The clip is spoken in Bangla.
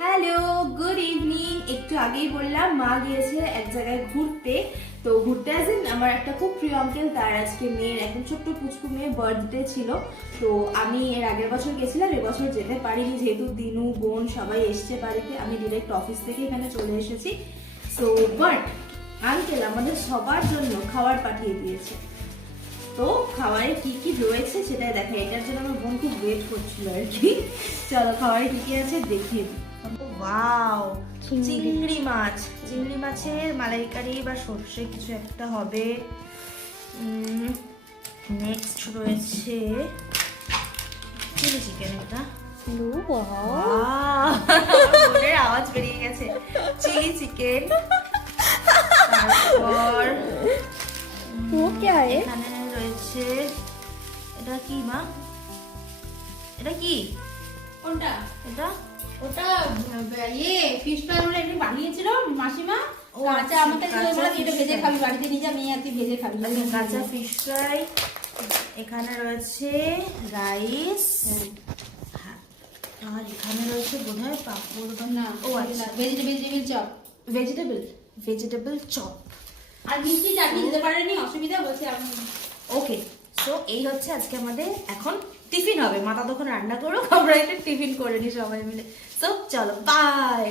Hello, good evening. একটু আগেই বললাম মা গিয়েছে এক জায়গায় ঘুরতে। তো ঘুরতে আসেন আমার একটা খুব প্রিয় আঙ্কেল, তার আজকে মেয়ের একদম ছোট্ট পুচকু মেয়ের বার্থডে ছিল। তো আমি এর আগের বছর গেছিলাম, এবছর যেতে পারিনি যেহেতু দিনু বোন সবাই এসছে বাড়িতে। আমি ডিরেক্ট অফিস থেকে এখানে চলে এসেছি। সো বাট আঙ্কেল আমাদের সবার জন্য খাবার পাঠিয়ে দিয়েছে। তো খাবারে কি কি রয়েছে সেটাই দেখাই, এটার জন্য আমার বোন খুব ওয়েট করছিল আর কি। চলো খাবারে কি কি আছে দেখিয়ে দিই। ওয়াও, চিংড়ি মাছ, চিংড়ি মাছের মালাইকারি বা সর্ষে কিছু একটা হবে। নেক্সট রয়েছে চিলি চিকেন। এটা বোনের আওয়াজ বেরিয়ে গেছে। Chilli chicken. তারপর এখানে রয়েছে, এটা কি মা? এটা কি? কোনটা? এটা ওটা ফিশ ফ্রাই আমরা একদিন বানিয়েছিল মাসিমা। ও আচ্ছা, আমাকে কাঁচা বলে এটা fish ভেজে fry। খাবি, বাড়িতে নিয়ে যা, মেয়ে আর তুই ভেজে খাবি। কাঁচা ফিশ ফ্রাই। এখানে রয়েছে রাইস। আর এখানে রয়েছে বোধহয় পাপড় বা না, ও আচ্ছা, ভেজিটেবল চপ ভেজিটেবল চপ। আর মিষ্টি চাটনি দিতে পারেনি, অসুবিধা বলছে আমি। ওকে, সো এই হচ্ছে আজকে আমাদের এখন টিফিন হবে। মাতা তখন রান্না করুক, আমরা একটা টিফিন করে নিই সবাই মিলে। সো চলো, বাই।